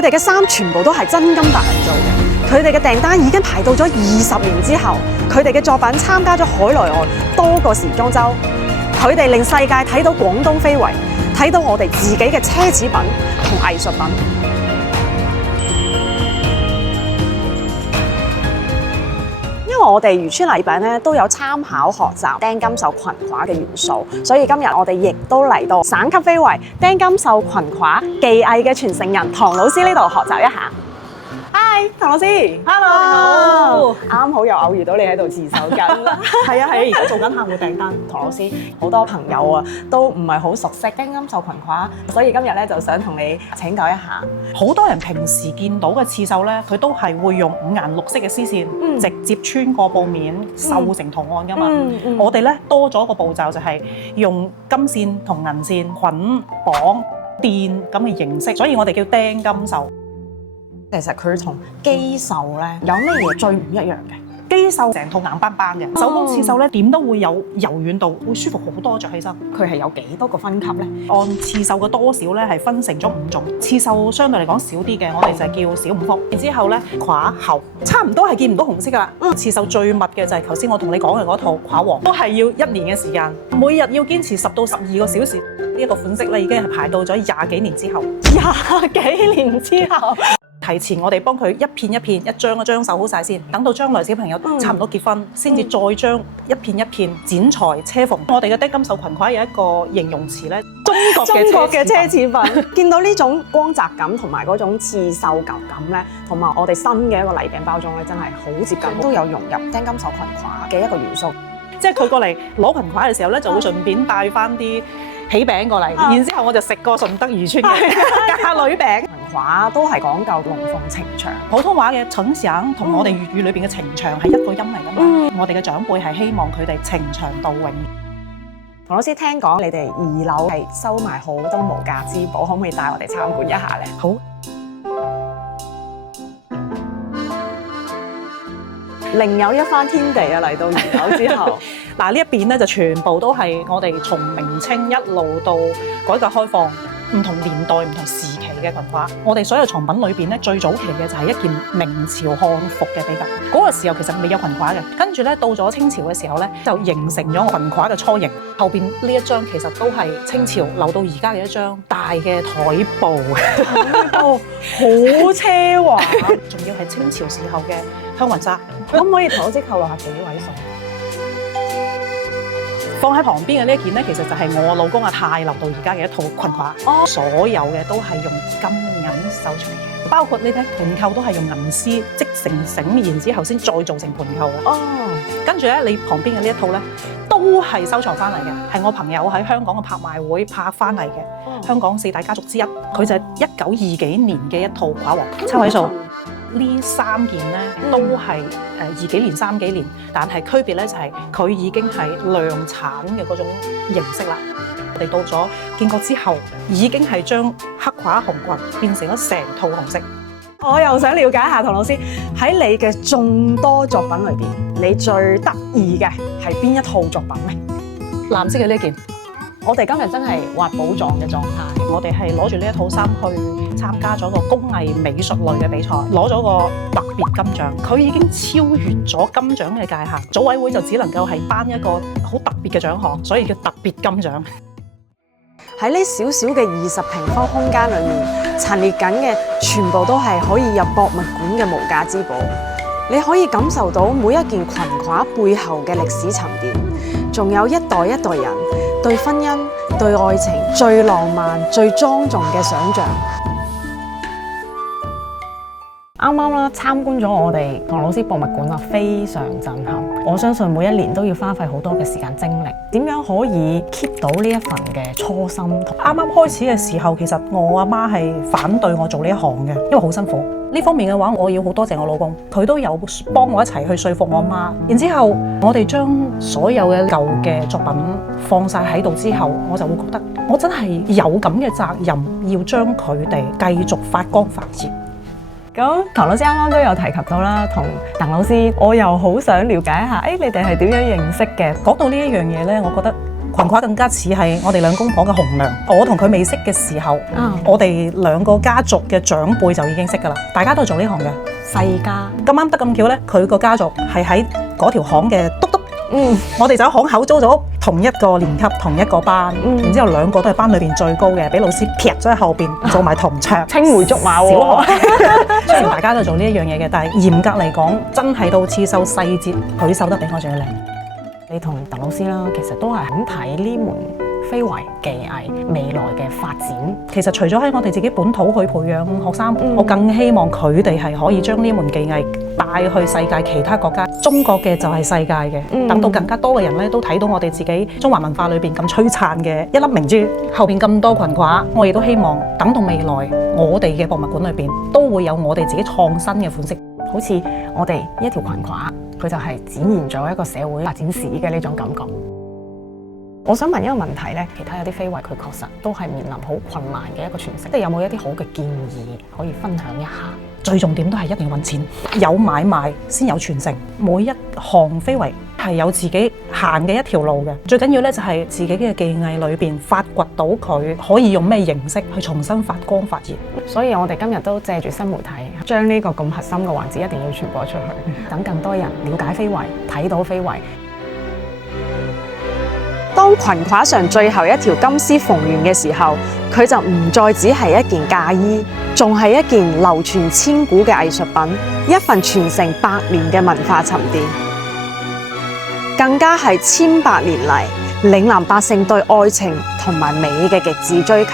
佢哋嘅衫全部都係真金白銀做嘅，佢哋嘅訂單已經排到咗20年之後，佢哋嘅作品參加咗海內外多個時裝周，佢哋令世界睇到廣東非遺，睇到我哋自己嘅奢侈品同藝術品。因為我哋漁村禮餅咧都有參考學習釘金繡裙褂嘅元素，所以今日我哋亦都嚟到省級非遺釘金繡裙褂技藝嘅傳承人唐老師呢度學習一下。Hi， 唐老師 ，Hello， 啱好又偶遇到你喺度自售緊。係啊，而家做緊客戶訂單。唐老師好多朋友啊都唔係好熟悉釘金繡裙褂，所以今日咧就想同你請教一下。好多人平時見到嘅刺繡咧，佢都係會用5顏6色嘅絲線，直接穿過布面繡成圖案㗎嘛。我哋咧多咗個步驟，就係用金線同銀線捆綁電咁嘅形式，所以我哋叫釘金繡。其實佢同機繡咧有咩嘢最唔一樣嘅？機繡成套硬邦邦嘅，手工刺繡咧點都會有柔軟度，會舒服好多着起身。佢係有幾多個分級咧？按刺繡嘅多少咧係分成咗5種，刺繡相對嚟講少啲嘅，我哋就叫小5幅。然之後咧褂後差唔多係見唔到紅色㗎啦。刺繡最密嘅就係頭先我同你講嘅嗰套褂黃，都係要1年嘅時間，每日要堅持10到12個小時。呢一個款式咧已經係排到咗20幾年之後。20幾年之後。提前我哋幫佢一片一片、一張一張繡好晒先，等到將來小朋友差唔多結婚，先至再將一片一片剪裁車縫。我哋嘅釘金繡裙褂有一個形容詞咧，中國嘅奢侈品。見到呢種光澤感同埋嗰種刺繡感咧，同埋我哋新嘅一個禮餅包裝咧，真係好接近，都有融入釘金繡裙褂嘅一個元素。即係佢過嚟攞裙褂嘅時候咧，就會順便帶翻啲喜餅過嚟，然之後我就食過順德漁村嘅嫁女餅。裙褂都係講究龍鳳呈祥，普通話嘅呈祥同我哋粵語裏邊嘅呈祥係一個音嚟㗎嘛。我哋嘅長輩係希望佢哋呈祥到永。唐老師聽講你哋2樓係收埋好多無價之寶，可唔可以帶我哋參觀一下咧？好。另有一番天地啊！嚟到2樓之後，嗱呢一邊咧就全部都係我哋從明清一路到改革開放唔同年代、唔同時期嘅裙褂。我哋所有藏品裏邊咧，最早期嘅就係一件明朝漢服嘅比較。嗰個時候其實未有裙褂嘅，跟住咧到咗清朝嘅時候咧，就形成咗裙褂嘅雛形。後邊呢一張其實都係清朝留到而家嘅一張大嘅台布，好奢華，仲要係清朝時候嘅香雲紗。可唔可以同我即透露下幾位數？放喺旁邊嘅呢一件咧，其實就係我老公阿泰留到而家嘅一套裙褂。所有嘅都係用金銀繡出嚟嘅，包括你睇盤扣都係用銀絲織成繩，然之後先再做成盤扣嘅。跟住咧，你旁邊嘅呢一套咧，都係收藏翻嚟嘅，係我朋友喺香港嘅拍賣會拍翻嚟嘅。香港4大家族之一，佢就係1920幾年嘅一套褂黃7位數。呢3件咧都係20幾年、3幾年，但係區別咧就係佢已經係量產嘅嗰種形式啦。我哋到咗建國之後，已經係將黑褂紅裙變成咗成套紅色。我又想了解一下唐老師喺你嘅眾多作品裏邊，你最得意嘅係邊一套作品咧？藍色嘅呢件，我哋今日真係挖寶藏嘅狀態。我哋係攞住呢一套衫去參加咗個工藝美術類嘅比賽，攞咗個特別金獎。佢已經超越咗金獎嘅界限，組委會就只能夠係頒一個好特別嘅獎項，所以叫特別金獎。喺呢少少嘅20平方空間裏面，陳列緊嘅全部都係可以入博物館嘅無價之寶。你可以感受到每一件裙褂背後嘅歷史沉澱，仲有一代一代人對婚姻、對愛情最浪漫、最莊重嘅想像。啱啱啦，參觀咗我哋唐老師博物館啦，非常震撼。我相信每一年都要花費好多嘅時間精力，點樣可以 keep 到呢一份嘅初心？啱啱開始嘅時候，其實我阿媽係反對我做呢一行嘅，因為好辛苦。呢方面嘅話，我要好多謝我老公，佢都有幫我一齊去說服我媽。然之後，我哋將所有嘅舊嘅作品放晒喺度之後，我就會覺得我真係有咁嘅責任，要將佢哋繼續發光發熱。咁唐老師啱啱都有提及到啦，同鄧老師，我又好想了解一下，你哋係點樣認識嘅？講到呢一樣嘢咧，我覺得裙褂更加似係我哋兩公婆嘅紅娘。我同佢未識嘅時候，我哋兩個家族嘅長輩就已經識㗎啦，大家都係做呢行嘅世家。咁啱得咁巧咧，佢個家族係喺嗰條巷嘅篤篤。我哋就喺巷口租咗同一個年級同一個班，然之後兩個都係班裏邊最高嘅，俾老師劈咗喺後邊做埋同桌，青梅竹馬喎。小學雖然大家都做呢一樣嘢嘅，但係嚴格嚟講，真係到刺繡細節，佢繡得比我仲要靚。你同鄧老師啦，其實都係咁睇呢門非遺技藝未來嘅發展。其實除咗喺我哋自己本土去培養學生，我更希望佢哋係可以將呢門技藝帶去世界其他國家。中國嘅就係世界嘅，等到更加多嘅人咧都睇到我哋自己中華文化裏邊咁璀璨嘅一粒明珠，後邊咁多裙褂，我亦都希望等到未來我哋嘅博物館裏邊都會有我哋自己創新嘅款式。好似我哋一條裙褂，佢就係展現咗一個社會發展史嘅呢種感覺。我想問一個問題咧，其他有啲非遺佢確實都係面臨好困難嘅一個傳承，即係有冇一啲好嘅建議可以分享一下？最重點都係一定要揾錢，有買賣先有傳承。每一項非遺係有自己行嘅一條路嘅，最緊要咧就係自己嘅技藝裏邊發掘到佢可以用咩形式去重新發光發熱。所以我哋今日都借住新媒體，將呢個咁核心嘅環節一定要傳播出去，等更多人了解非遺，睇到非遺。當裙褂上最後一條金絲縫完嘅時候，佢就唔再只係一件嫁衣，仲係一件流傳千古嘅藝術品，一份傳承百年嘅文化沉澱，更加係千百年嚟嶺南百姓對愛情同埋美嘅極致追求。